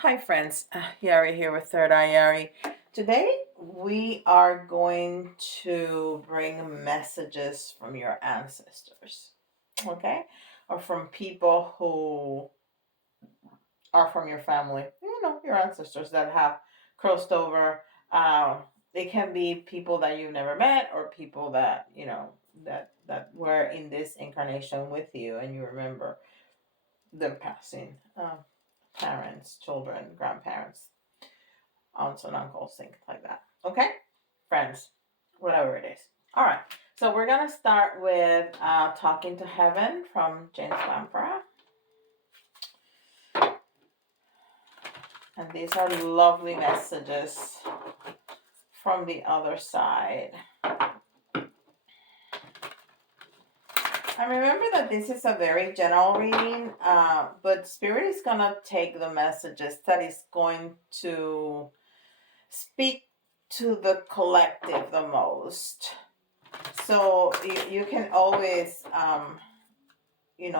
Hi friends, Yari here with Third Eye Yari. Today we are going to bring messages from your ancestors, okay? Or from people who are from your family, your ancestors that have crossed over. They can be people that you've never met or people that, that were in this incarnation with you and you remember them passing. Parents, children, grandparents, aunts and uncles, things like that. Okay? Friends, whatever it is. All right. So we're going to start with Talking to Heaven from James Van Praagh. And these are lovely messages from the other side. And remember that this is a very general reading, but Spirit is going to take the messages that is going to speak to the collective the most. So you can always,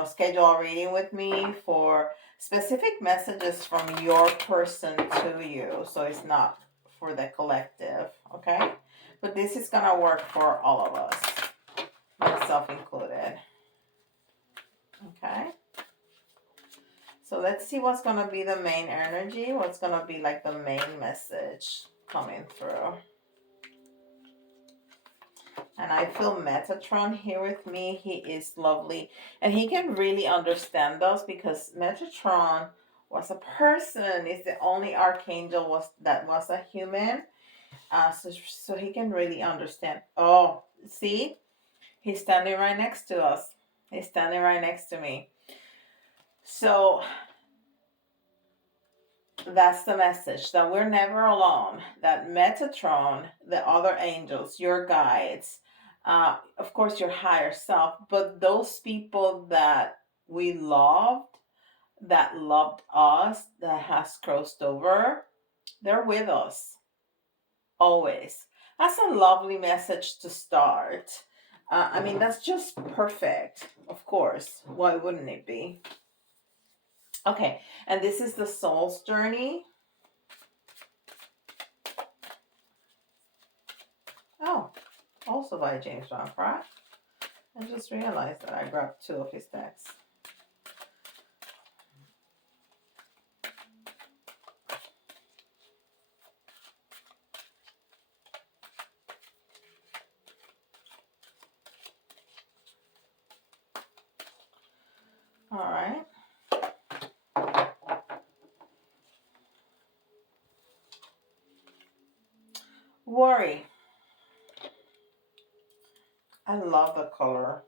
schedule a reading with me for specific messages from your person to you. So it's not for the collective, okay? But this is going to work for all of us, myself included, okay? So let's see what's going to be the main energy, what's going to be like the main message coming through. And I feel Metatron here with me. He is lovely. And he can really understand us because Metatron was a person. It's the only archangel that was a human. So he can really understand. Oh, see? He's standing right next to us. He's standing right next to me. So that's the message, that we're never alone. That Metatron, the other angels, your guides, of course your higher self, but those people that we loved, that loved us, that has crossed over, they're with us always. That's a lovely message to start. That's just perfect. Of course, why wouldn't it be? Okay, and this is the soul's journey. Oh, also by James Van Praagh. I just realized that I grabbed two of his texts. All right. Worry. I love the color.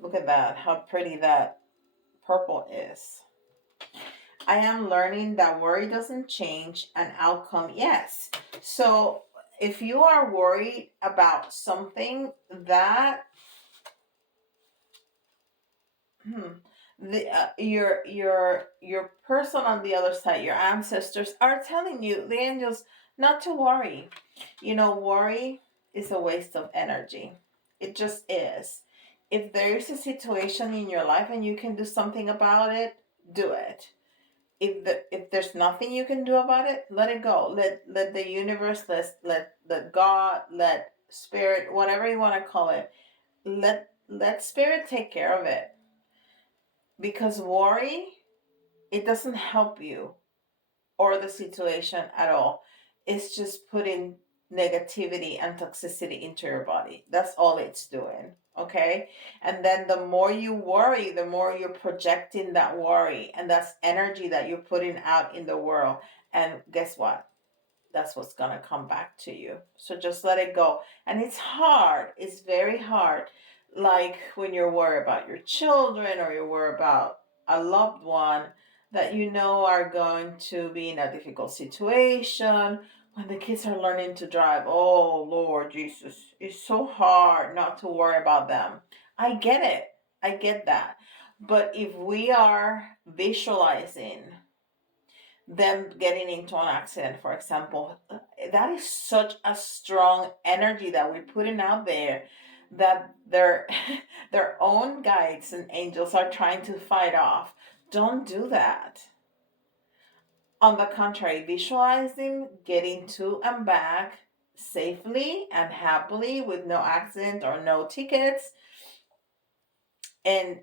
Look at that, how pretty that purple is. I am learning that worry doesn't change an outcome. Yes. So if you are worried about something that your person on the other side, your ancestors are telling you, the angels, not to worry. Worry is a waste of energy. It just is. If there's a situation in your life and you can do something about it, do it. If there's nothing you can do about it, let it go. Let the universe, let God, let spirit, whatever you want to call it, let spirit take care of it. Because worry, it doesn't help you or the situation at all. It's just putting negativity and toxicity into your body. That's all it's doing. Okay. And then the more you worry, the more you're projecting that worry. And that's energy that you're putting out in the world. And guess what? That's what's going to come back to you. So just let it go. And it's hard. It's very hard. Like when you're worried about your children or you're worried about a loved one that are going to be in a difficult situation. When the kids are learning to drive, oh Lord Jesus, it's so hard not to worry about them. I get it. I get that. But if we are visualizing them getting into an accident, for example, that is such a strong energy that we're putting out there that their their own guides and angels are trying to fight off. Don't do that. On the contrary, visualizing getting to and back safely and happily with no accident or no tickets, and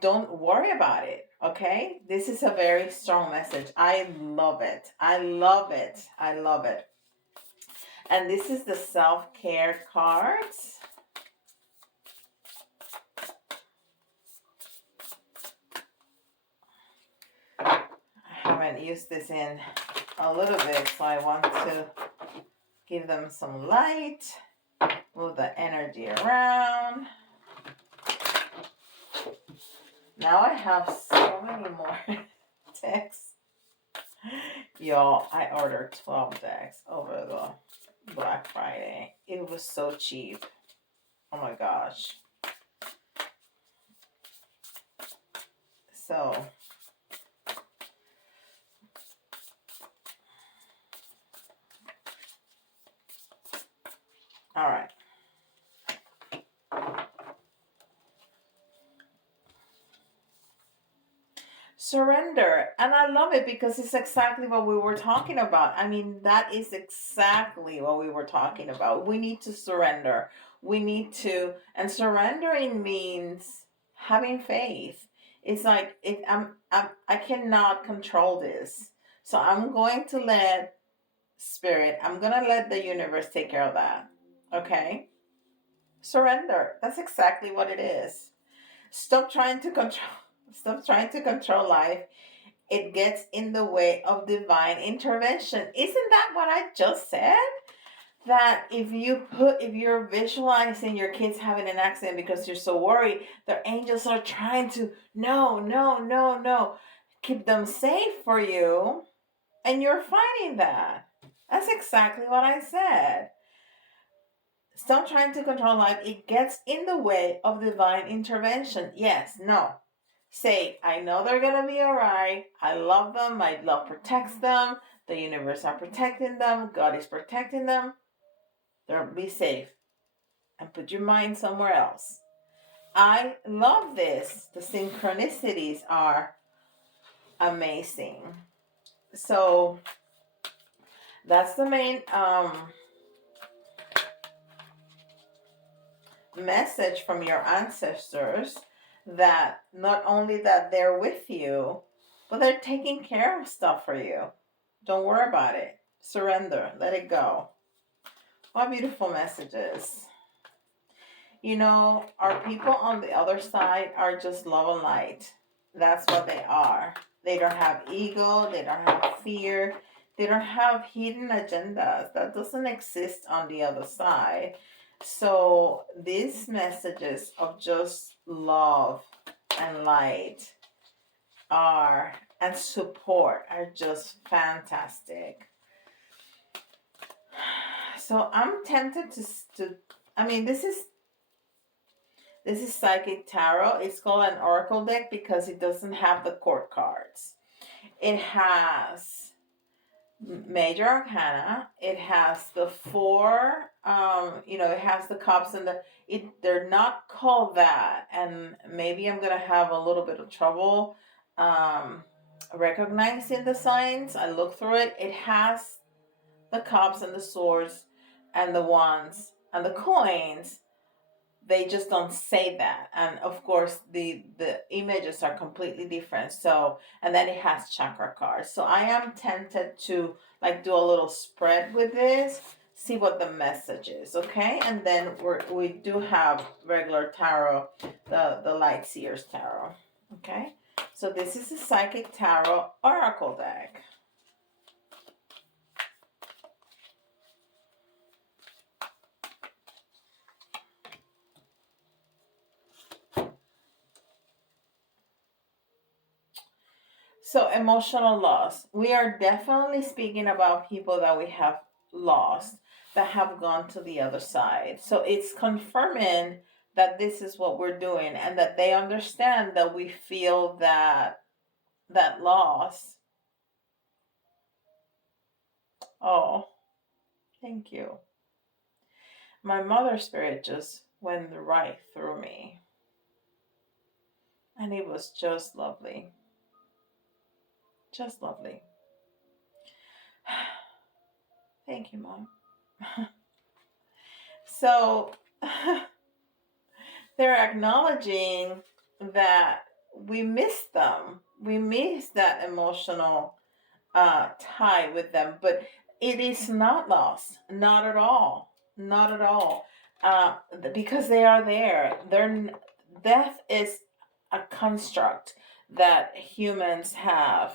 don't worry about it. Okay, this is a very strong message. I love it. I love it. I love it. And this is the self-care cards. I haven't used this in a little bit, so I want to give them some light, move the energy around. Now I have so many more decks. Y'all, I ordered 12 decks over the Black Friday. It was so cheap. Oh my gosh. So, all right. Surrender. And I love it because it's exactly what we were talking about. I mean, that is exactly what we were talking about. We need to surrender. We need to, and surrendering means having faith. It's like I cannot control this. So I'm going to let spirit, I'm going to let the universe take care of that. Okay? Surrender. That's exactly what it is. Stop trying to control Stop trying to control life. It gets in the way of divine intervention. Isn't that what I just said? That if you're visualizing your kids having an accident because you're so worried, the angels are trying to no, keep them safe for you, and you're fighting that. That's exactly what I said. Stop trying to control life. It gets in the way of divine intervention. Yes, no. Say, I know they're going to be all right. I love them. My love protects them. The universe are protecting them. God is protecting them. They'll be safe. And put your mind somewhere else. I love this. The synchronicities are amazing. So that's the main message from your ancestors, that not only that they're with you, but they're taking care of stuff for you. Don't worry about it. Surrender. Let it go. What beautiful messages. You know, our people on the other side are just love and light. That's what they are. They don't have ego. They don't have fear. They don't have hidden agendas. That doesn't exist on the other side. So these messages of just love and light are, and support, are just fantastic. So I'm tempted to I mean, this is Psychic Tarot. It's called an Oracle deck because it doesn't have the court cards. It has Major Arcana. It has the four, it has the cups and they're not called that. And maybe I'm going to have a little bit of trouble recognizing the signs. I look through it. It has the cups and the swords and the wands and the coins. They just don't say that, and of course the images are completely different. So, and then it has chakra cards. So I am tempted to like do a little spread with this, see what the message is. Okay, and then we do have regular tarot, the Light Seers tarot. Okay, so this is a Psychic Tarot Oracle deck. So, emotional loss. We are definitely speaking about people that we have lost, that have gone to the other side. So, it's confirming that this is what we're doing, and that they understand that we feel that loss. Oh, thank you. My mother spirit just went right through me, and it was just lovely. Just lovely. Thank you, Mom. So they're acknowledging that we miss them. We miss that emotional tie with them, but it is not lost. Not at all. Not at all. Because they are there. Death is a construct that humans have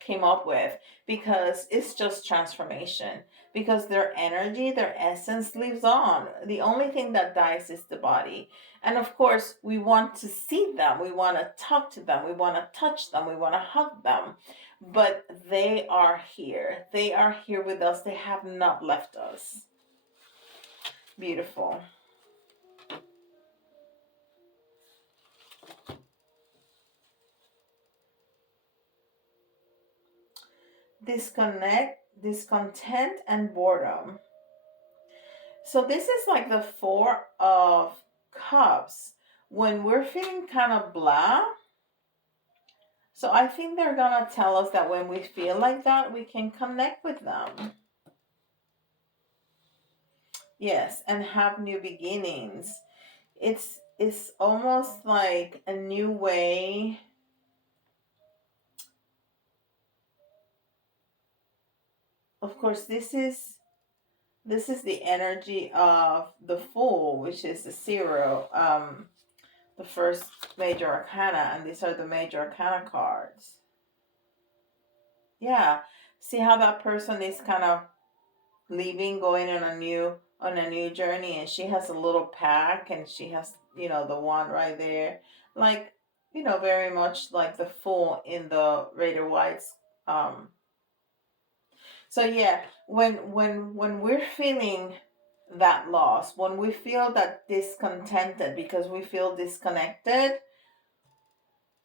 came up with because it's just transformation, because their energy, their essence lives on. The only thing that dies is the body. And of course we want to see them, we want to talk to them, we want to touch them, we want to hug them, but they are here, they are here with us, they have not left us. Beautiful. Discontent and boredom. So this is like the Four of Cups. When we're feeling kind of blah, so I think they're gonna tell us that when we feel like that, we can connect with them. Yes, and have new beginnings. It's almost like a new way. Of course, this is the energy of the Fool, which is the zero, the first major arcana, and these are the major arcana cards. Yeah, see how that person is kind of leaving, going on a new journey, and she has a little pack, and she has, the wand right there, like, very much like the Fool in the Raider White's. So yeah, when we're feeling that loss, when we feel that discontented because we feel disconnected,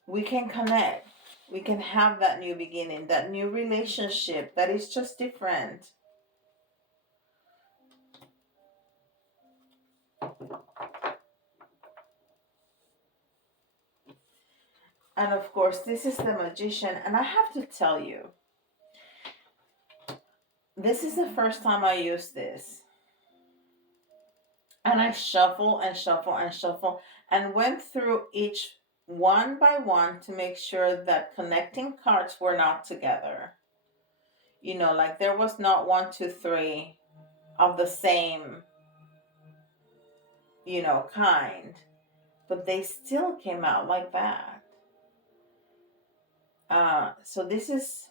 we can connect. We can have that new beginning, that new relationship that is just different. And of course, this is the Magician. And I have to tell you, this is the first time I use this. And I shuffle and shuffle and shuffle and went through each one by one to make sure that connecting cards were not together. Like there was not one, two, three of the same, kind. But they still came out like that. So this is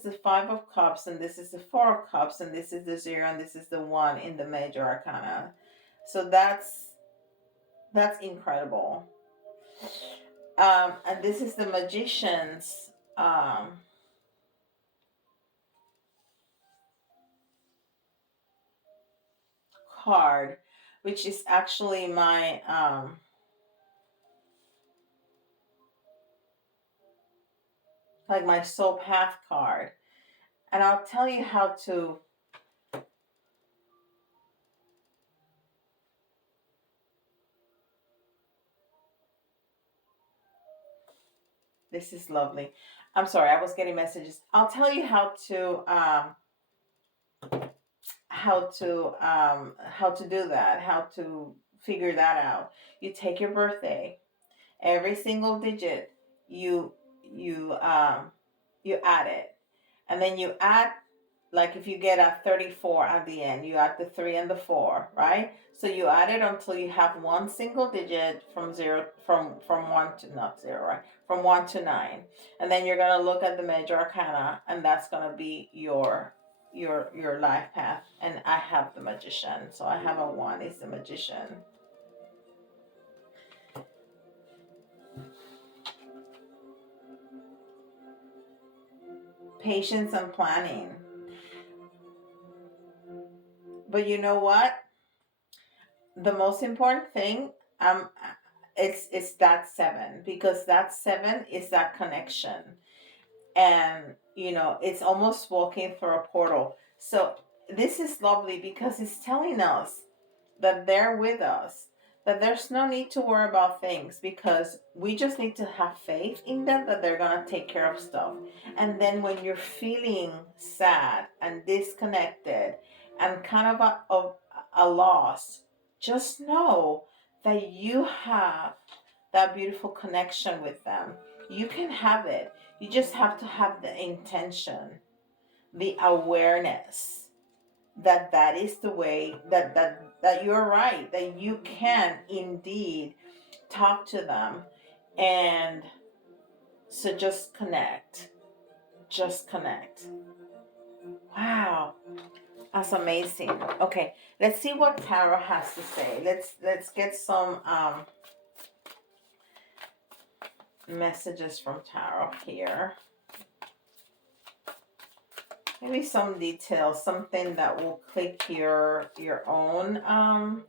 the Five of Cups, and this is the Four of Cups, and this is the Zero, and this is the One in the Major Arcana. So that's incredible. And this is the Magician's card, which is actually my like my soul path card. And I'll tell you how to. This is lovely. I'm sorry, I was getting messages. I'll tell you how to do that, how to figure that out. You take your birthday, every single digit, you add it, and then you add, like if you get a 34 at the end, you add the 3 and the 4, right? So you add it until you have one single digit from 0, from 1 to, not 0, right, from 1 to 9, and then you're going to look at the major arcana, and that's going to be your life path. And I have the Magician, so I have a 1 is the Magician. Patience and planning. But you know what? The most important thing, it's that 7, because that 7 is that connection. And it's almost walking through a portal. So this is lovely because it's telling us that they're with us, that there's no need to worry about things, because we just need to have faith in them that they're going to take care of stuff. And then when you're feeling sad and disconnected and kind of a loss, just know that you have that beautiful connection with them. You can have it. You just have to have the intention, the awareness that that is the way, that you're right, that you can indeed talk to them. And so just connect. Just connect. Wow. That's amazing. Okay, let's see what Tarot has to say. Let's get some messages from Tarot here. Maybe some details, something that will click your own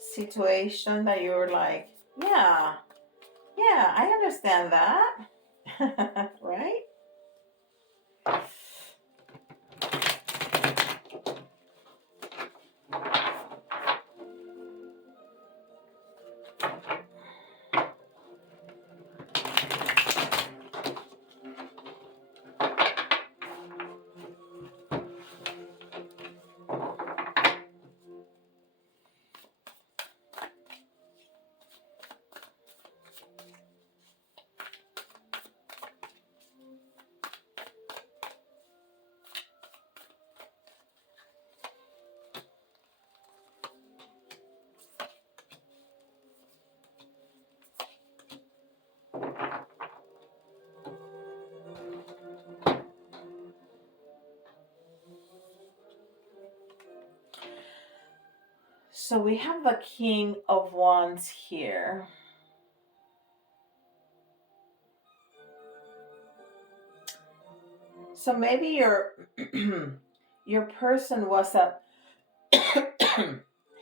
situation, that you're like, yeah, I understand that. Right? So we have the King of Wands here. So maybe your your person was a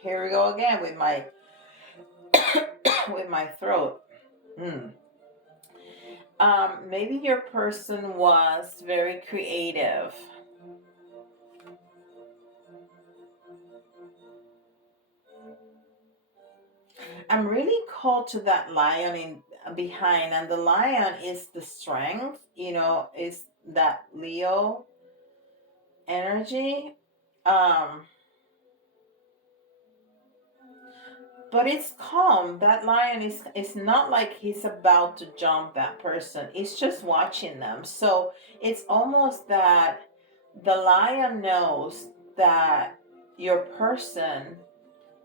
here we go again with my with my throat. Maybe your person was very creative. I'm really called to that lion in behind, and the lion is the strength, is that Leo energy. But it's calm. That lion is not like he's about to jump that person. It's just watching them. So it's almost that the lion knows that your person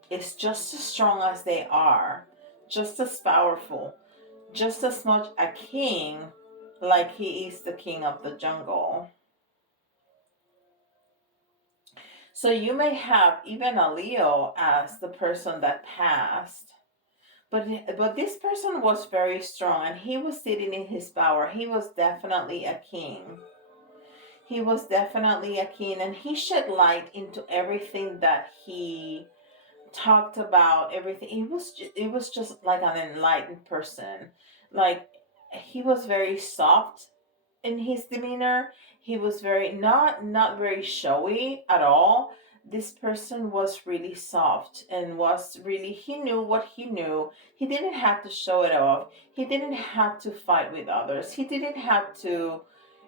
is just as strong as they are, just as powerful, just as much a king like he is the king of the jungle. So you may have even a Leo as the person that passed. But this person was very strong, and he was sitting in his power. He was definitely a king. He was definitely a king, and he shed light into everything that he talked about. Everything. It was just like an enlightened person. Like, he was very soft in his demeanor. He was very not very showy at all. This person was really soft, and was really, he knew what he knew. He didn't have to show it off. He didn't have to fight with others. He didn't have to,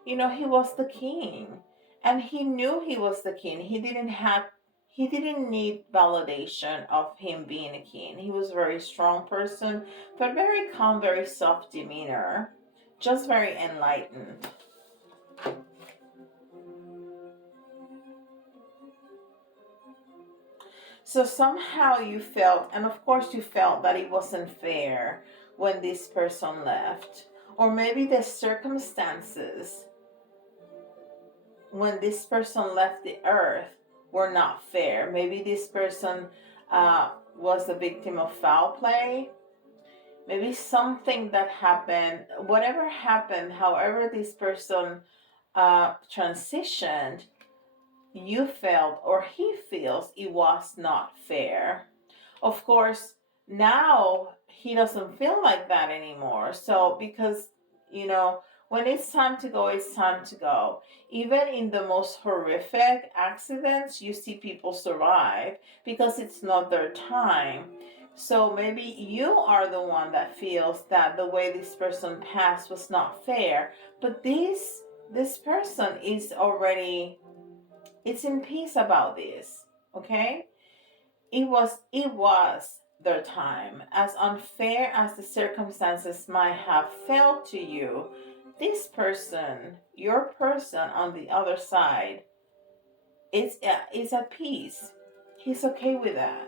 he was the king, and he knew he was the king. He didn't need validation of him being a king. He was a very strong person, but very calm, very soft demeanor, just very enlightened. So somehow you felt, and of course you felt, that it wasn't fair when this person left. Or maybe the circumstances when this person left the earth were not fair. Maybe this person was a victim of foul play. Maybe something that happened, whatever happened, however this person transitioned, you felt, or he feels, it was not fair. Of course, now he doesn't feel like that anymore. So, because, when it's time to go, it's time to go. Even in the most horrific accidents, you see people survive because it's not their time. So maybe you are the one that feels that the way this person passed was not fair, but this person is already, it's in peace about this. Okay? It was their time. As unfair as the circumstances might have felt to you, this person, your person on the other side, is at peace. He's okay with that.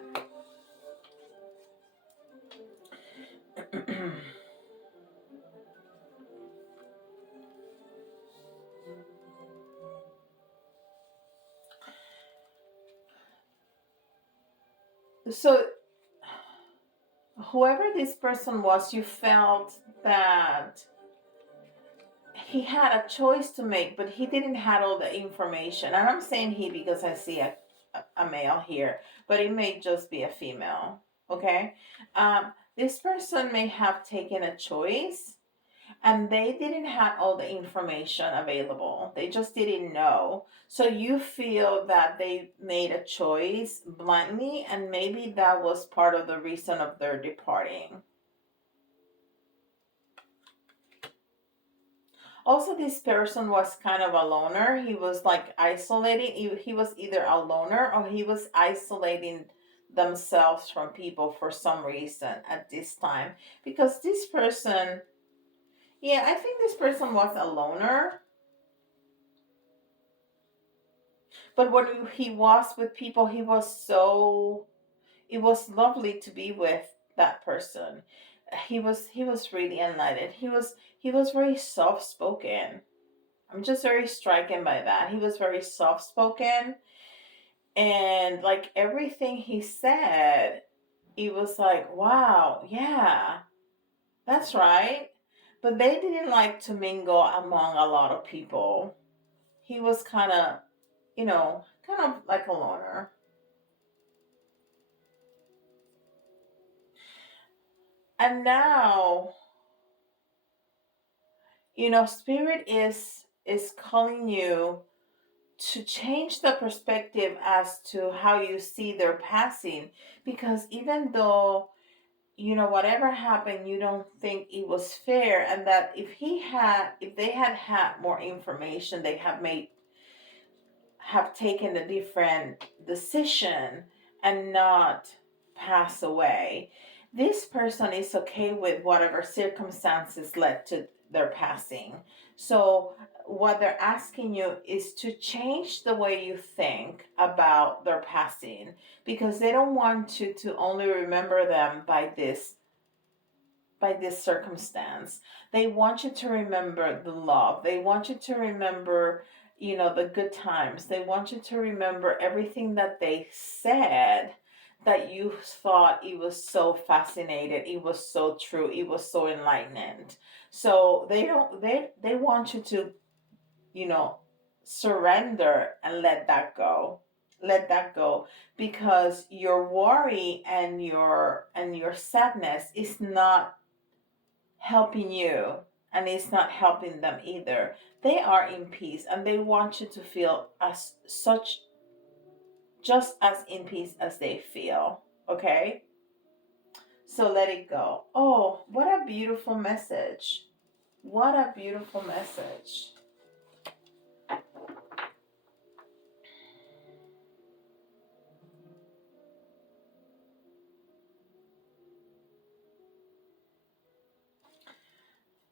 So whoever this person was, you felt that he had a choice to make, but he didn't have all the information. And I'm saying he because I see a male here, but it may just be a female. Okay, this person may have taken a choice, and they didn't have all the information available. They just didn't know. So you feel that they made a choice blindly, and maybe that was part of the reason of their departing. Also, this person was kind of a loner. He was like isolating. He was either a loner or he was isolating themselves from people for some reason at this time. Because this person, yeah, I think this person was a loner. But when he was with people, he was so, it was lovely to be with that person. He was really enlightened. He was very soft spoken. I'm just very stricken by that. He was very soft spoken, and like everything he said, it was like, wow, yeah, that's right. But they didn't like to mingle among a lot of people. He was kind of like a loner. And now, spirit is calling you to change the perspective as to how you see their passing, because even though whatever happened, you don't think it was fair, and that if they had more information, they have taken a different decision and not pass away. This person is okay with whatever circumstances led to their passing. So what they're asking you is to change the way you think about their passing, because they don't want you to only remember them by this circumstance. They want you to remember the love. They want you to remember, the good times. They want you to remember everything that they said, that you thought it was so fascinating, it was so true, it was so enlightened. So they don't they want you to, you know, surrender and let that go. Let that go, because your worry and your sadness is not helping you, and it's not helping them either. They are in peace, and they want you to feel as such, just as in peace as they feel. Okay? So let it go. Oh, what a beautiful message. What a beautiful message.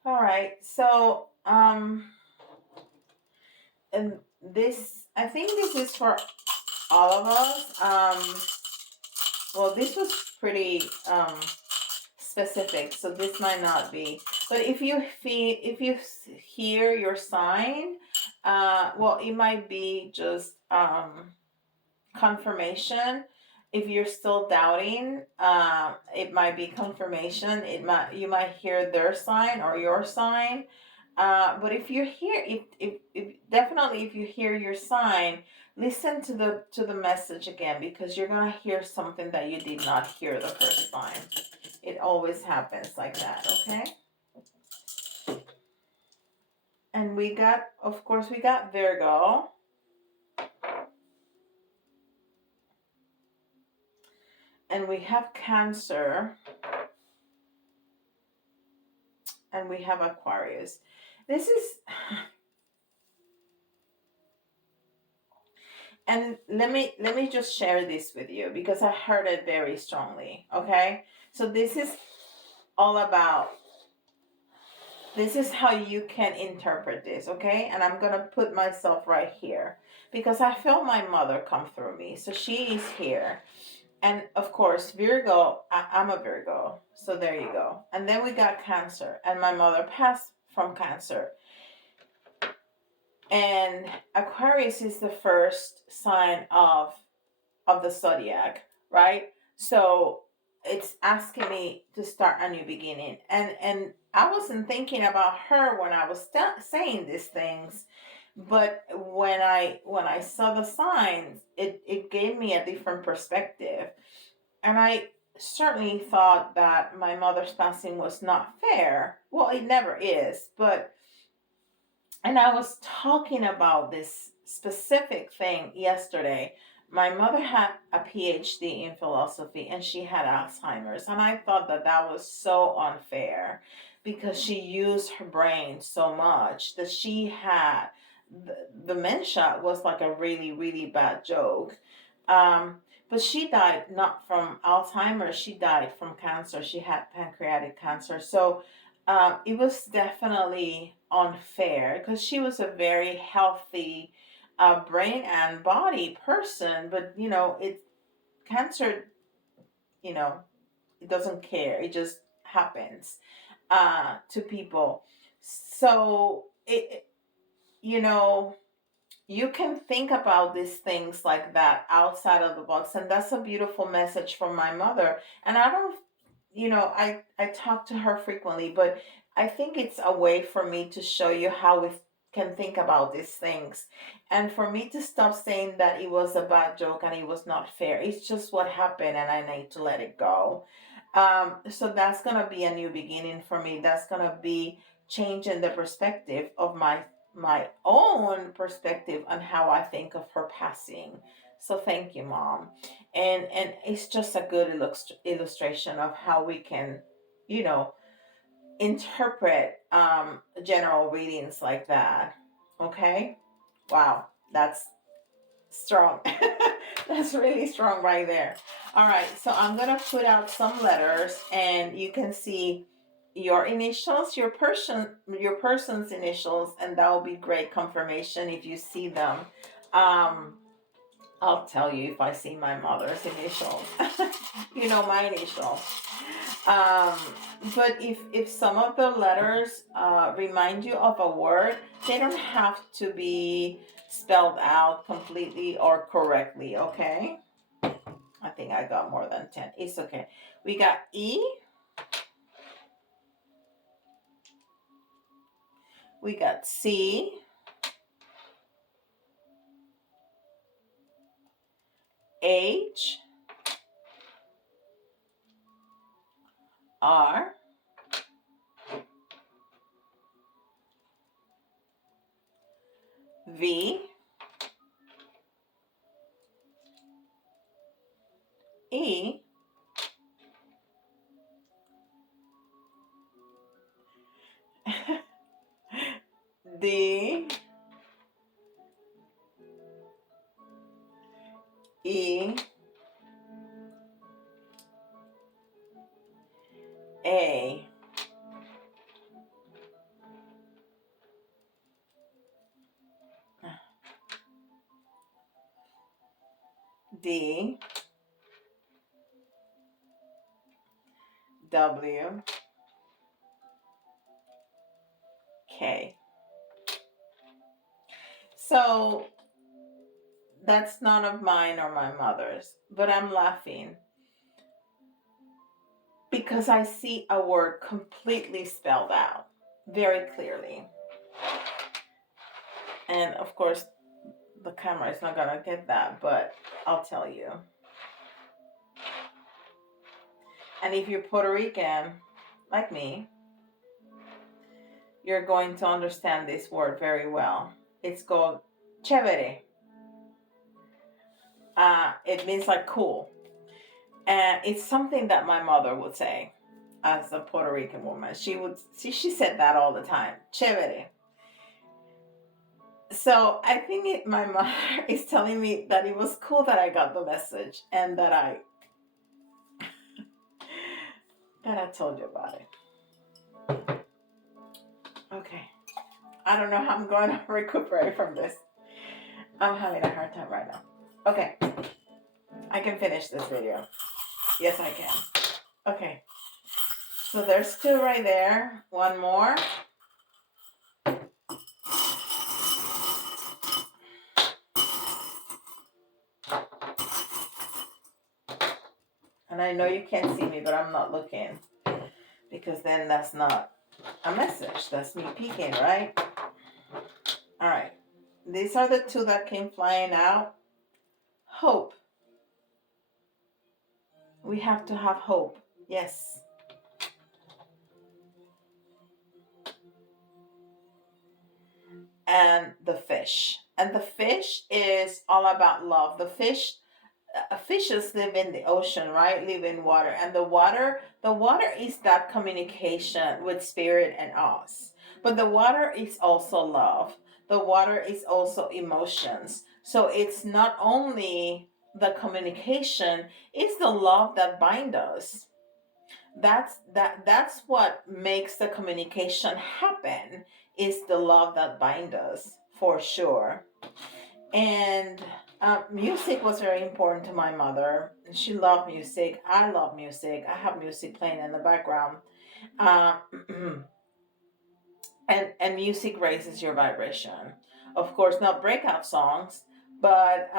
All right. So, and this, I think this is for all of us. Well, this was pretty specific, so this might not be. But if you hear your sign, well, it might be just confirmation. If you're still doubting, it might be confirmation. You might hear their sign or your sign. But if you hear, if definitely if you hear your sign, listen to the message again, because you're gonna hear something that you did not hear the first time. It always happens like that. Okay. And of course, we got and we have Cancer, and we have Aquarius. This is, and let me just share this with you because I heard it very strongly. Okay, so this is all about, this is how you can interpret this. Okay, and I'm gonna put myself right here because I felt my mother come through me, so she is here. And of course, Virgo, I'm a Virgo, so there you go. And then we got Cancer, and my mother passed from Cancer. And Aquarius is the first sign of the zodiac, right? So it's asking me to start a new beginning. And I wasn't thinking about her when I was saying these things, but when I saw the signs, it gave me a different perspective. And I certainly thought that my mother's passing was not fair. Well, it never is, but, and I was talking about this specific thing yesterday. My mother had a PhD in philosophy and she had Alzheimer's. And I thought that that was so unfair because she used her brain so much that she had dementia was like a really, really bad joke. Um, but she died not from Alzheimer's, she died from cancer. She had pancreatic cancer. So it was definitely unfair because she was a very healthy brain and body person, but it cancer, you know, it doesn't care. It just happens to people. So you know, you can think about these things like that outside of the box, and that's a beautiful message from my mother. And I don't, I talk to her frequently, but I think it's a way for me to show you how we can think about these things, and for me to stop saying that it was a bad joke and it was not fair. It's just what happened and I need to let it go. So that's gonna be a new beginning for me. That's gonna be changing the perspective of my own perspective on how I think of her passing. So thank you, Mom. And it's just a good illustration of how we can, you know, interpret general readings like that. Okay? Wow, that's strong. That's really strong right there. All right, so I'm gonna put out some letters, and you can see your initials, your person's initials, and that will be great confirmation if you see them. Um, I'll tell you if I see my mother's initials. My initials. Um, but if some of the letters remind you of a word, they don't have to be spelled out completely or correctly, okay? I think I got more than 10. It's okay. We got E. We got C. H. R. V. E. D. E. A. D. W. K. So that's none of mine or my mother's, but I'm laughing because I see a word completely spelled out very clearly. And of course, the camera is not gonna get that, but I'll tell you. And if you're Puerto Rican, like me, you're going to understand this word very well. It's called chévere. It means like cool. And it's something that my mother would say as a Puerto Rican woman. She said that all the time. Chévere. So I think my mother is telling me that it was cool that I got the message and that I told you about it. Okay. I don't know how I'm going to recuperate from this. I'm having a hard time right now. Okay. I can finish this video. Yes, I can. Okay. So there's 2 right there. One more. And I know you can't see me, but I'm not looking. Because then that's not a message. That's me peeking, right? All right. These are the 2 that came flying out. Hope. We have to have hope. Yes. And the fish. And the fish is all about love. Fishes live in the ocean, right? Live in water. And the water is that communication with spirit and us. But the water is also love. The water is also emotions. So it's not only the communication, it's the love that binds us. That's what makes the communication happen, is the love that binds us, for sure. And music was very important to my mother. She loved music. I love music. I have music playing in the background. Uh, and music raises your vibration. Of course, not breakout songs, but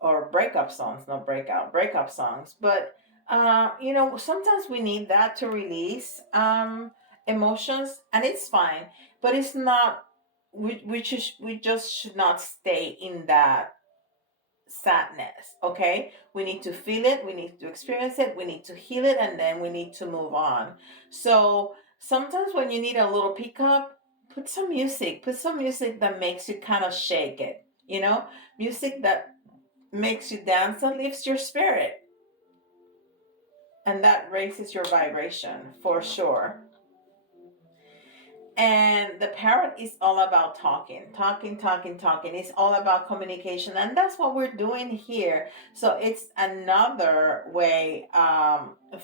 or breakup songs, not breakup songs. But sometimes we need that to release emotions, and it's fine. But it's not. We just should not stay in that sadness. Okay, we need to feel it, we need to experience it, we need to heal it, and then we need to move on. So sometimes when you need a little pickup, put some music that makes you kind of shake it, music that makes you dance and lifts your spirit, and that raises your vibration, for sure. And the parrot is all about talking, talking, talking, talking. It's all about communication. And that's what we're doing here. So it's another way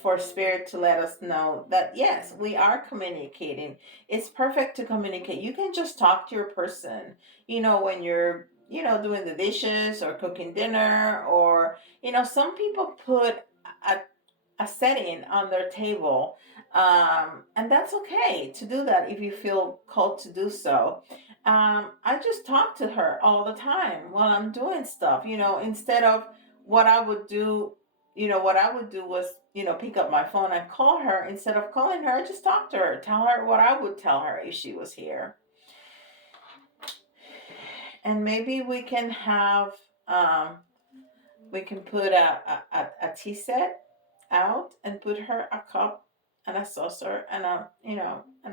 for spirit to let us know that, yes, we are communicating. It's perfect to communicate. You can just talk to your person, when you're, doing the dishes or cooking dinner, or, some people put a a setting on their table. And that's okay to do that if you feel called to do so. I just talk to her all the time while I'm doing stuff, instead of what I would do. What I would do was, pick up my phone and call her. Instead of calling her, I just talk to her, tell her what I would tell her if she was here. And maybe we can put a tea set out and put her a cup and a saucer and a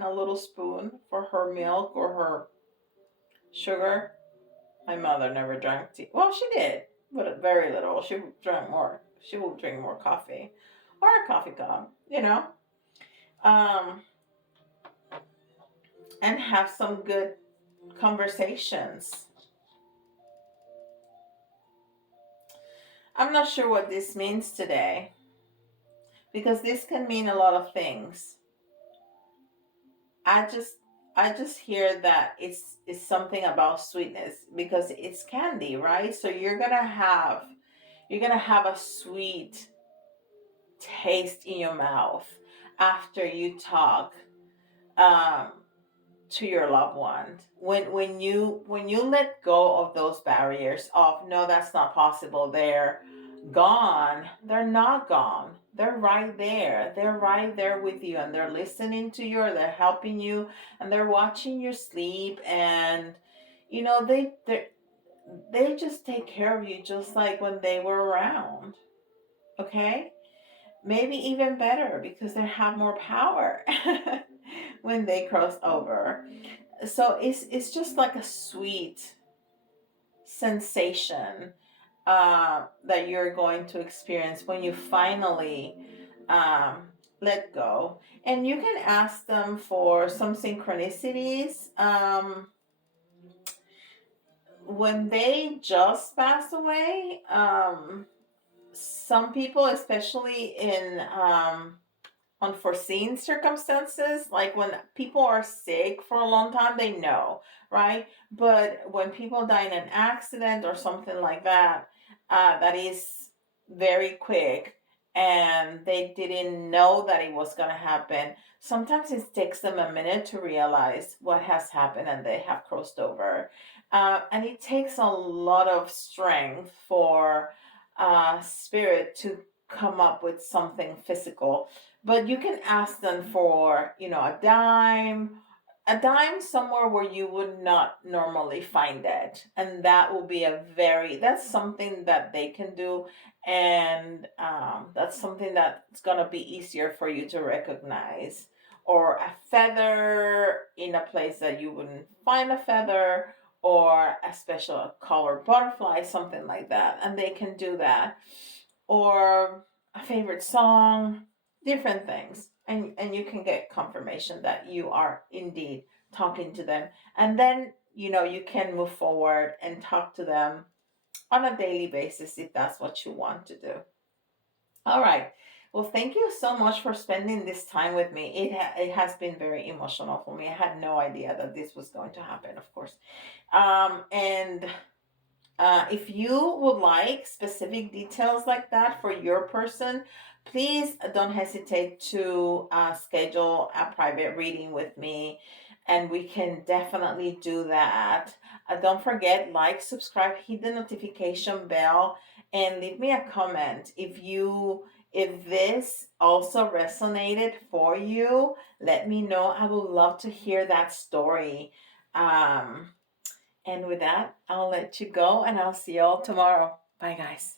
little spoon for her milk or her sugar. My mother never drank tea. Well, she did, but very little. She drank more. She will drink more coffee, or a coffee cup. Um, and have some good conversations. I'm not sure what this means today, because this can mean a lot of things. I just I just hear that it's something about sweetness, because it's candy, right? So you're gonna have a sweet taste in your mouth after you talk um, to your loved one. When you let go of those barriers of, no, that's not possible, they're gone. They're not gone. They're right there. They're right there with you, and they're listening to you, or they're helping you, and they're watching you sleep, and they just take care of you just like when they were around. Okay? Maybe even better, because they have more power when they cross over. So it's just like a sweet sensation. that you're going to experience when you finally um, let go. And you can ask them for some synchronicities. When they just pass away, some people, especially in unforeseen circumstances, like when people are sick for a long time, they know, right? But when people die in an accident or something like that, that is very quick, and they didn't know that it was going to happen, sometimes it takes them a minute to realize what has happened and they have crossed over. And it takes a lot of strength for spirit to come up with something physical. But you can ask them for, a dime somewhere where you would not normally find it. And that will be that's something that they can do. And that's something that's going to be easier for you to recognize. Or a feather in a place that you wouldn't find a feather, or a special colored butterfly, something like that. And they can do that. Or a favorite song, different things. And you can get confirmation that you are indeed talking to them. And then, you can move forward and talk to them on a daily basis if that's what you want to do. All right. Well, thank you so much for spending this time with me. It has been very emotional for me. I had no idea that this was going to happen, of course. And if you would like specific details like that for your person, please don't hesitate to schedule a private reading with me, and we can definitely do that. Don't forget, like, subscribe, hit the notification bell, and leave me a comment if this also resonated for you. Let me know. I would love to hear that story. And with that, I'll let you go, and I'll see you all tomorrow. Bye, guys.